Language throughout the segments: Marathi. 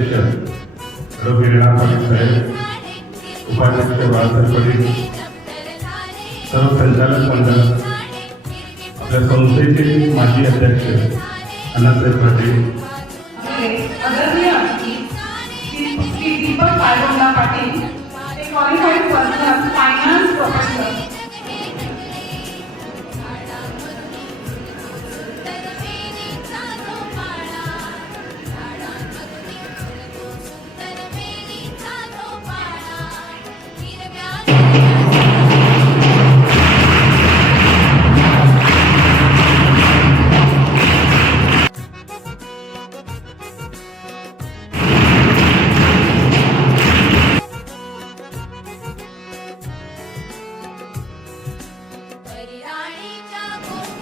अध्यक्ष गिरीराम पाटील साहेब, उपाध्यक्ष बाळासाहेब पाटील, सर्व संचालक मंडळ, आपल्या संस्थेचे माजी अध्यक्ष अण्णासाहेब पाटील, आदरणीय Shri Deepak Paygonda Patil, qualified person, finance professor.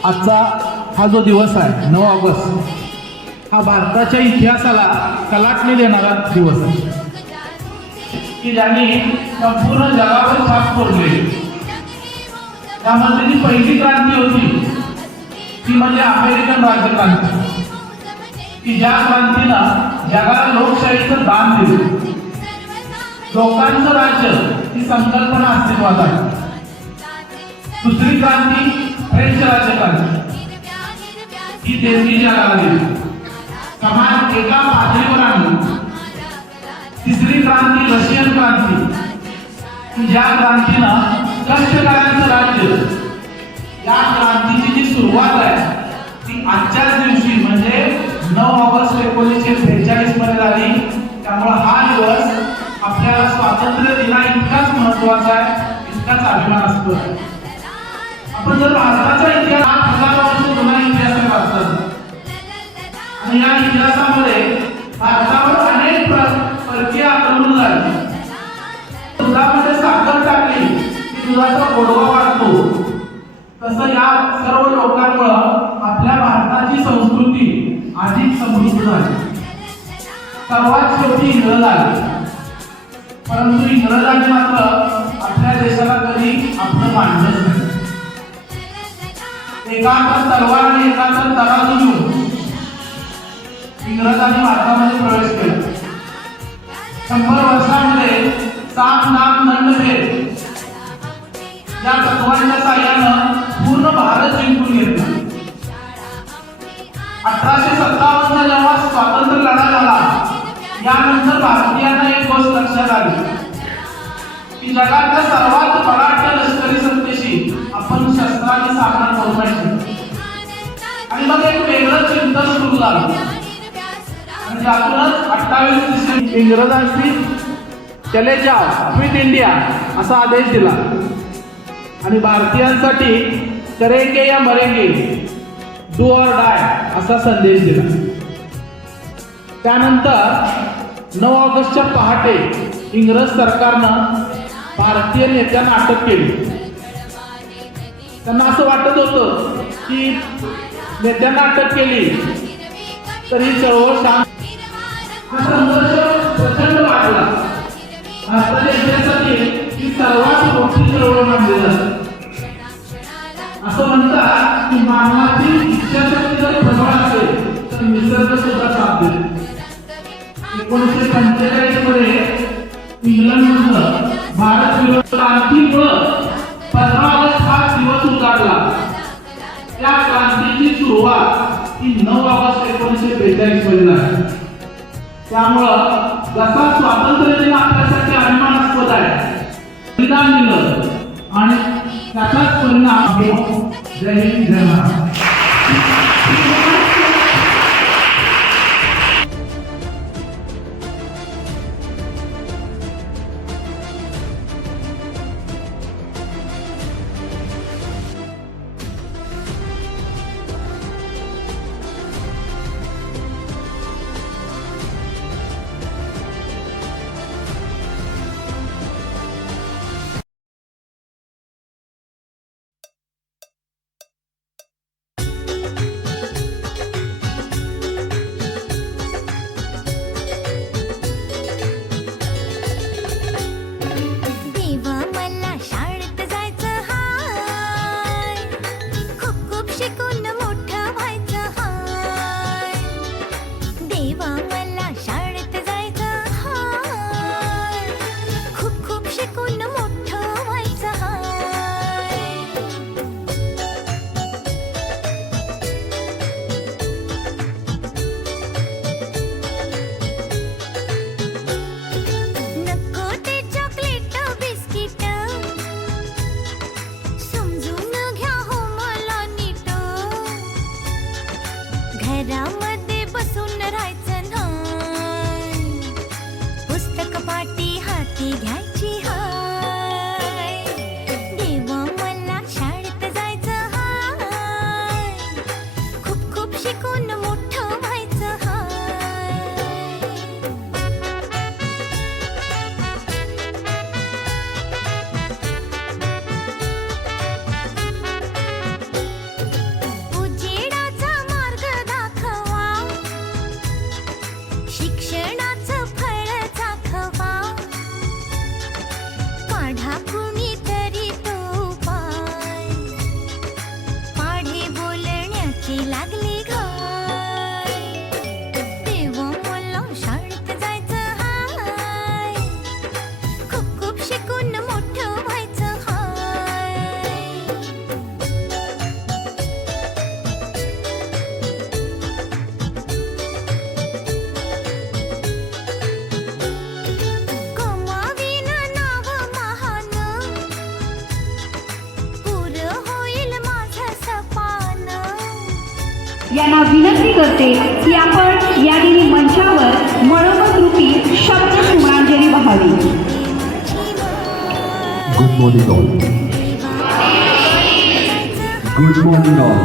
आजचा हा जो दिवस आहे 9 ऑगस्ट, हा भारताच्या इतिहासाला कलाटणी देणारा दिवस आहे की ज्यांनी संपूर्ण जगावर छाप सोडली. त्यामध्ये जी पहिली क्रांती होती ती म्हणजे अमेरिकन राज्यक्रांती, की ज्या क्रांतीनं जगाला लोकशाहीचं दान दिलं. लोकांचं राज्य ही संकल्पना अस्तित्वात आहे. दुसरी क्रांती फ्रेंच राज्यक्रांती, ही देणगी जगाला दिली, समाज एका पातळीवर आणला. तिसरी क्रांती रशियन क्रांती, की ज्या क्रांतीनं कष्टकऱ्यांचं राज्य, या क्रांतीची जी सुरुवात आहे ती आजच्याच दिवशी म्हणजे 9 ऑगस्ट 1943 मध्ये झाली. त्यामुळे हा दिवस आपल्याला स्वातंत्र्य दिना इतकाच महत्वाचा आहे, इतकाच अभिमान असतो. आपण जर भारताचा इतिहास 1000 वर्ष जुना इतिहास आहे भारताचा, आणि या इतिहासामध्ये भारतावर अनेक परकीय आक्रमण झाली. दुधामध्ये साखर टाकली की दुधाचा गोडवा वाढतो. तसं या सर्व लोकांमुळे आपल्या भारताची संस्कृती अधिक समृद्ध झाली. सर्वात शेवटी इंग्रज आले, परंतु इंग्रजांनी मात्र आपल्या देशाला कधी आपलं मानलंच नाही. एका हातात तलवार आणि एका हातात तराजू घेऊन इंग्रजांनी भारतामध्ये प्रवेश केला. 100 वर्षांमध्ये साम नाम दंडभेद या तत्वांच्या साह्यानं पूर्ण भारत जिंकून घेतला. 1857 जेव्हा स्वातंत्र्य लढा झाला, यानंतर भारतीयांना एक गोष्ट लक्षात आली की जगातल्या सर्वात बलाढ्य लष्करी सत्तेशी आपण शस्त्रांनी सामना करू नाही शकत. आणि मग एक वेगळं चिंतन सुरू झालं, आणि त्यातूनच 28 डिसेंबर इंग्रजांनी चले जाओ क्विट इंडिया असा आदेश दिला, आणि भारतीयांसाठी करेंगे या मरेंगे, डू ऑर डाय असा संदेश दिला. त्यानंतर 9 ऑगस्टच्या पहाटे इंग्रज सरकारनं भारतीय नेत्यांना अटक केली. त्यांना असं वाटत होतं की नेत्यांना अटक केली तर ही चळवळ शांत. हा संघर्ष प्रचंड वाढला. भारताच्या इतिहासातील ही सर्वात मोठी चळवळ मानली जाते. असं म्हणतात की मानवाची इच्छाशक्ती जर प्रबळ असेल तर निसर्ग सुद्धा साथ देतो. 1945 मध्ये इंग्लंडमधलं भारत विरोधी क्रांतीमुळे 15 ऑगस्ट हा दिवस उजाडला. त्या क्रांतीची सुरुवात ही 9 ऑगस्ट 1942 मध्ये झाली. त्यामुळं जसा स्वातंत्र्य दिन आपल्यासाठी अभिमानास्पद आहे, बलिदान दिलं आणि त्याचाच परिणाम. जय हिंद, जय महाराष्ट्र. यांना विनंती करते की आपण या दिनी मंचावर मनोमत रूपी शब्द सुमनांजली वहावी. Good morning all. Good morning all.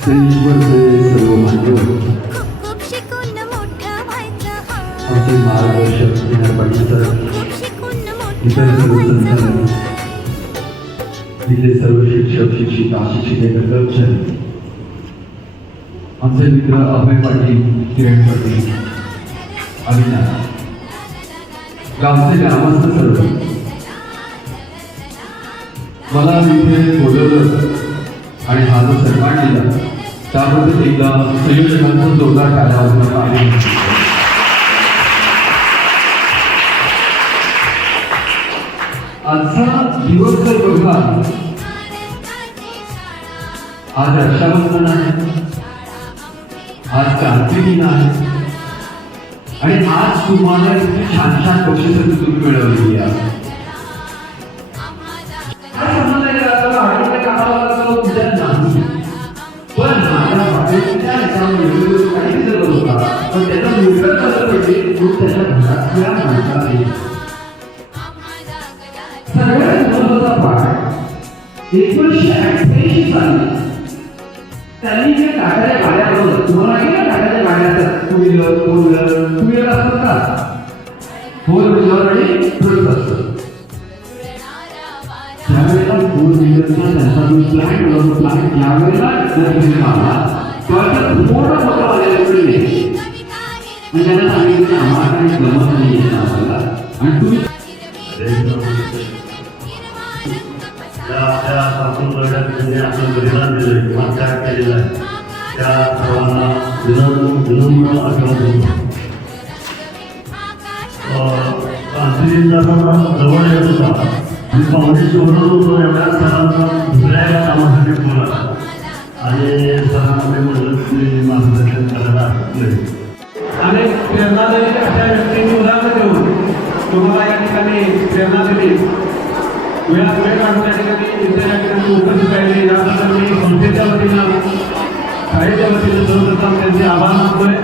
स्टेजवरचे सर्व मान्यवर, आमचे मार्गदर्शक विनर पाटील सर, इतर सर्व संचालक, इथले सर्व शिक्षक, शिक्षिका, शिक्षिकेतर कर्मचारी, आमचे मित्र अभय पाटील, किरण पाटील, अविनाश, गावचे ग्रामस्थ सर्व, मला इथे बोलवलं आणि हा जो सन्मान दिला त्याबद्दल एकदा संयोजकांचं जोरदार टाळ्या वाजवण्यात आले. आजचा दिवस जर बघा, आज रक्षाबंधन आहे, आज क्रांती दिन आहे आणि आज तुम्हाला इतकी छान छान बक्षिसं तुम्ही मिळवलेली आहे. काय समजलं आहे का? त्याला हळूहळू कामाला लागलं तुझ्या नाही, पण माझ्या बाबतीतल्या ह्याच्यामध्ये काही दिसत होता, पण त्याचा निर्णय कसं पाहिजे तो त्याच्या घरातल्या माणसाला येईल. सगळ्यात महत्त्वाचा पाठ 1988 साली त्यांनी जे टाटाच्या गाड्या बनवल्या, तुम्हाला माहिती आहे टाटाच्या गाड्या असतात, टू व्हीलर असतात का, फोर व्हीलर आणि ट्रक असतात. त्यावेळेला फोर व्हीलरचा त्यांचा जो प्लॅन यावेळेला आला तेव्हा मोठा मोठा आलेला नाही आणि त्यांना सांगितलं की आम्हाला काही जमत नाही आहे आम्हाला आणि तुम्ही त्या आपण आपलं बलिदान दिलं किंवा त्याग केलेला आहे त्या सर्वांना विनम्र अभिवादन. क्रांतीदिन जवळ येत होता आणि काँग्रेसची ओरड होतो एवढ्या सरांना दुसऱ्या कामासाठी फोन आला आणि सरांना म्हणलं की मार्गदर्शन करायला लागले. आणि प्रेरणादायी अशा व्यक्तींची उदाहरणं देऊन तुम्हाला या ठिकाणी प्रेरणा दिली. वेळात वेळ काढून त्या ठिकाणी इथे या ठिकाणी उपस्थित राहिले याबद्दल मी संस्थेच्या वतीनं शाळेच्या वतीनं सर्वप्रथम त्यांचे आभार मानतोय.